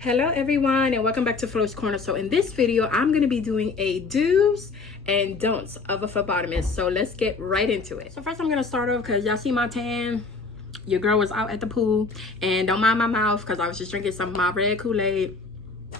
Hello everyone and welcome back to Flo's Corner. So in this video I'm going to be doing a do's and don'ts of a phlebotomist. So let's get right into it. So first I'm going to start off because y'all see my tan. Your girl was out at the pool, and don't mind my mouth because I was just drinking some of my red Kool-Aid.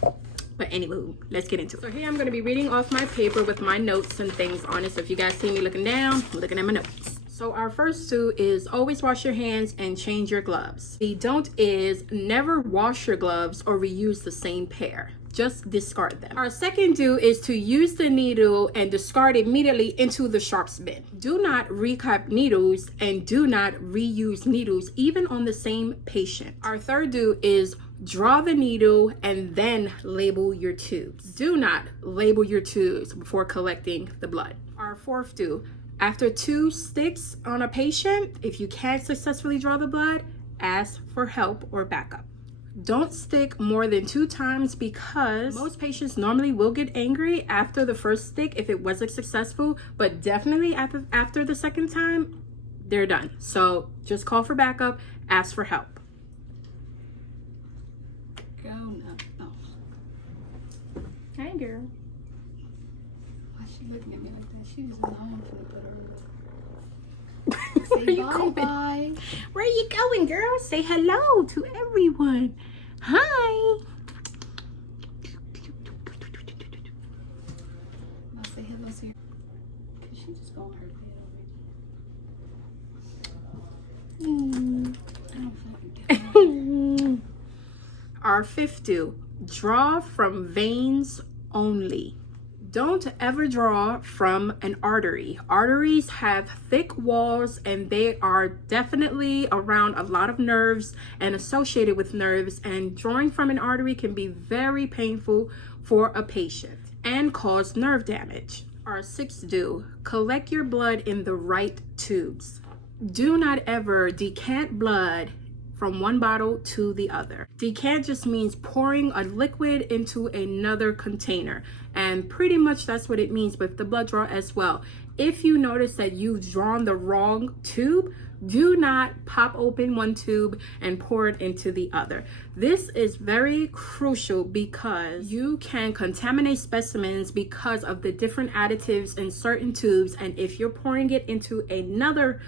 But anywho, let's get into it. So here I'm going to be reading off my paper with my notes and things on it. So if you guys see me looking down, I'm looking at my notes. So our first do is always wash your hands and change your gloves. The don't is never wash your gloves or reuse the same pair. Just discard them. Our second do is to use the needle and discard immediately into the sharps bin. Do not recap needles and do not reuse needles even on the same patient. Our third do is draw the needle and then label your tubes. Do not label your tubes before collecting the blood. Our fourth do, after 2 sticks on a patient, if you can't successfully draw the blood, ask for help or backup. Don't stick more than 2 times because most patients normally will get angry after the first stick if it wasn't successful, but definitely after the second time, they're done. So just call for backup, ask for help. Go now. Oh. Hey girl. Why is she looking at me like that? She was alone for the put her. Where are you going? Bye. Where are you going, girl? Say hello to everyone. Hi. I'll say hello to her. Cause she just go on her bed already. I don't fucking get it. Our fifth do, draw from veins only. Don't ever draw from an artery. Arteries have thick walls and they are definitely around a lot of nerves and associated with nerves, and drawing from an artery can be very painful for a patient and cause nerve damage. Our sixth do, collect your blood in the right tubes. Do not ever decant blood from one bottle to the other. Decant just means pouring a liquid into another container, and pretty much that's what it means with the blood draw as well. If you notice that you've drawn the wrong tube, do not pop open one tube and pour it into the other. This is very crucial because you can contaminate specimens because of the different additives in certain tubes, and if you're pouring it into another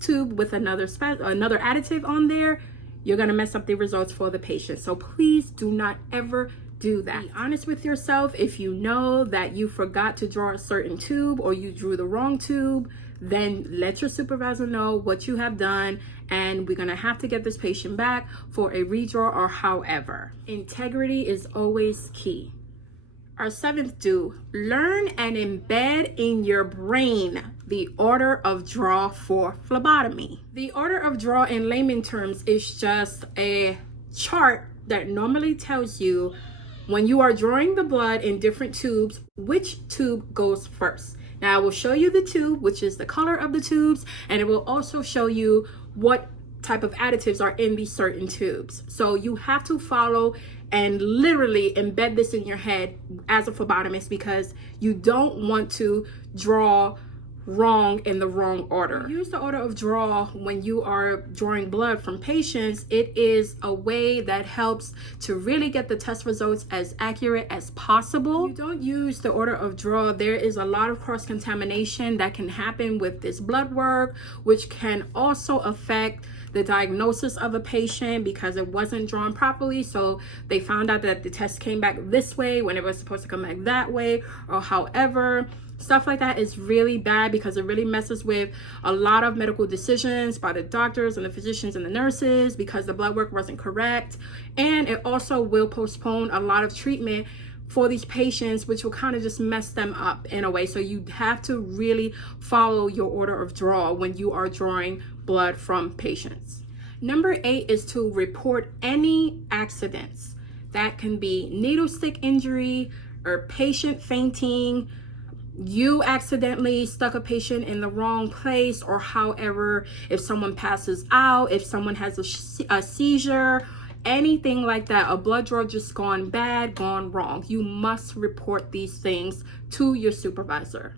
tube with another additive on there, you're gonna mess up the results for the patient. So please do not ever do that. Be honest with yourself. If you know that you forgot to draw a certain tube or you drew the wrong tube, then let your supervisor know what you have done, and we're gonna have to get this patient back for a redraw or however. Integrity is always key. Our seventh do, learn and embed in your brain the order of draw for phlebotomy. The order of draw in layman terms is just a chart that normally tells you when you are drawing the blood in different tubes, which tube goes first. Now I will show you the tube, which is the color of the tubes, and it will also show you what type of additives are in these certain tubes. So you have to follow and literally embed this in your head as a phlebotomist, because you don't want to draw wrong in the wrong order. Use the order of draw when you are drawing blood from patients. It is a way that helps to really get the test results as accurate as possible. If you don't use the order of draw, there is a lot of cross-contamination that can happen with this blood work, which can also affect the diagnosis of a patient because it wasn't drawn properly. So they found out that the test came back this way when it was supposed to come back that way, or however. Stuff like that is really bad because it really messes with a lot of medical decisions by the doctors and the physicians and the nurses because the blood work wasn't correct. And it also will postpone a lot of treatment for these patients, which will kind of just mess them up in a way. So you have to really follow your order of draw when you are drawing blood from patients. Number 8 is to report any accidents. That can be needle stick injury or patient fainting, you accidentally stuck a patient in the wrong place, or however, if someone passes out, if someone has a seizure, anything like that, a blood draw just gone bad, gone wrong. You must report these things to your supervisor.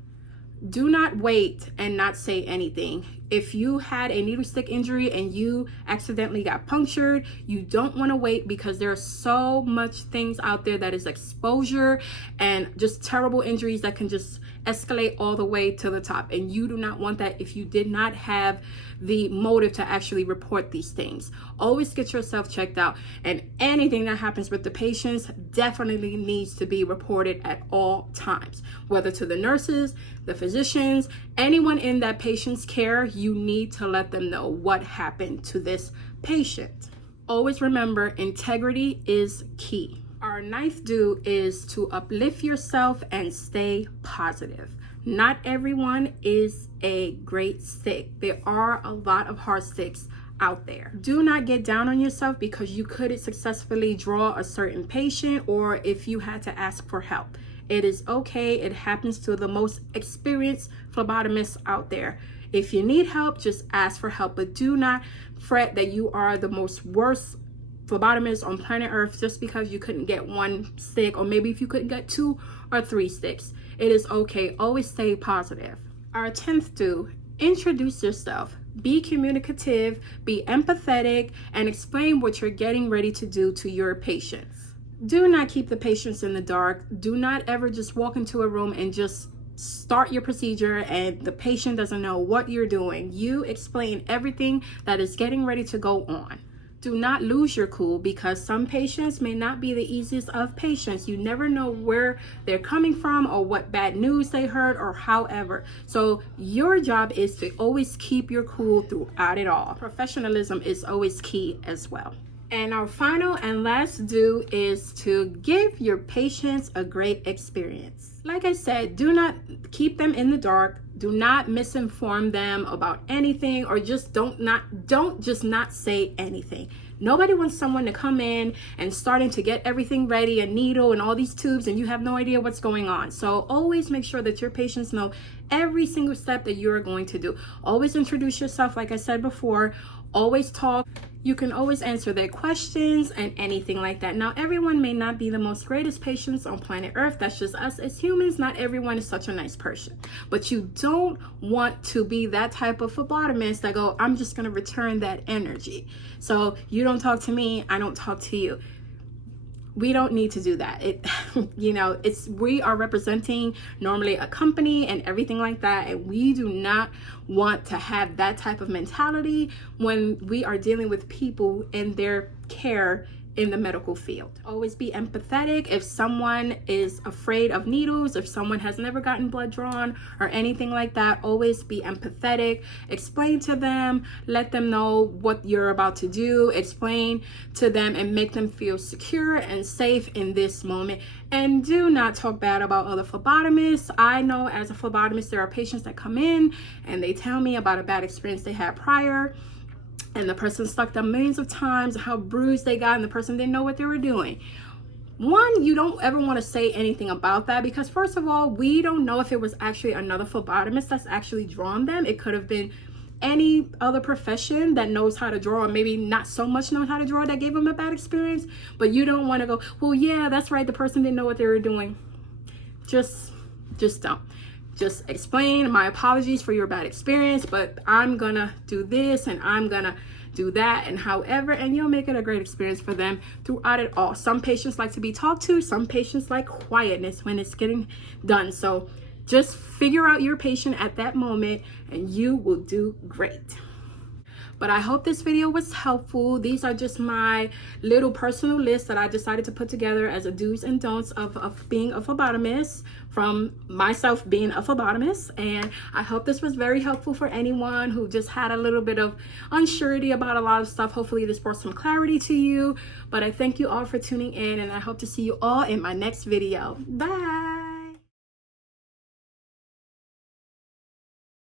Do not wait and not say anything. If you had a needle stick injury and you accidentally got punctured, you don't want to wait, because there are so much things out there that is exposure and just terrible injuries that can just escalate all the way to the top. And you do not want that if you did not have the motive to actually report these things. Always get yourself checked out, and anything that happens with the patients definitely needs to be reported at all times, whether to the nurses, the physicians, anyone in that patient's care. You need to let them know what happened to this patient. Always remember, integrity is key. Our ninth do is to uplift yourself and stay positive. Not everyone is a great stick. There are a lot of hard sticks out there. Do not get down on yourself because you couldn't successfully draw a certain patient, or if you had to ask for help. It is okay. It happens to the most experienced phlebotomists out there. If you need help, just ask for help, but do not fret that you are the most worst phlebotomist on planet Earth just because you couldn't get one stick, or maybe if you couldn't get 2 or 3 sticks. It is okay. Always stay positive. Our 10th do, introduce yourself. Be communicative, be empathetic, and explain what you're getting ready to do to your patients. Do not keep the patients in the dark. Do not ever just walk into a room and just start your procedure and the patient doesn't know what you're doing. You explain everything that is getting ready to go on. Do not lose your cool, because some patients may not be the easiest of patients. You never know where they're coming from or what bad news they heard or however. So your job is to always keep your cool throughout it all. Professionalism is always key as well. And our final and last do is to give your patients a great experience. Like I said, do not keep them in the dark. Do not misinform them about anything, or just don't just not say anything. Nobody wants someone to come in and starting to get everything ready, a needle and all these tubes, and you have no idea what's going on. So always make sure that your patients know every single step that you're going to do. Always introduce yourself, like I said before. Always talk. You can always answer their questions and anything like that. Now, everyone may not be the most greatest patients on planet Earth. That's just us as humans. Not everyone is such a nice person. But you don't want to be that type of phlebotomist that go, I'm just going to return that energy. So you don't talk to me, I don't talk to you. We don't need to do that. We are representing normally a company and everything like that, and we do not want to have that type of mentality when we are dealing with people in their care in the medical field. Always be empathetic. If someone is afraid of needles, if someone has never gotten blood drawn or anything like that, always be empathetic. Explain to them, let them know what you're about to do, explain to them and make them feel secure and safe in this moment. And do not talk bad about other phlebotomists. I know as a phlebotomist, there are patients that come in and they tell me about a bad experience they had prior, and the person stuck them millions of times, how bruised they got, and the person didn't know what they were doing. One, you don't ever want to say anything about that, because first of all, we don't know if it was actually another phlebotomist that's actually drawn them. It could have been any other profession that knows how to draw, or maybe not so much knows how to draw, that gave them a bad experience. But you don't want to go, well, yeah, that's right, the person didn't know what they were doing. Just don't. Just explain, my apologies for your bad experience, but I'm gonna do this and I'm gonna do that and however, and you'll make it a great experience for them throughout it all. Some patients like to be talked to, some patients like quietness when it's getting done. So just figure out your patient at that moment and you will do great. But I hope this video was helpful. These are just my little personal list that I decided to put together as a do's and don'ts of being a phlebotomist, from myself being a phlebotomist. And I hope this was very helpful for anyone who just had a little bit of unsurety about a lot of stuff. Hopefully this brought some clarity to you. But I thank you all for tuning in, and I hope to see you all in my next video. Bye.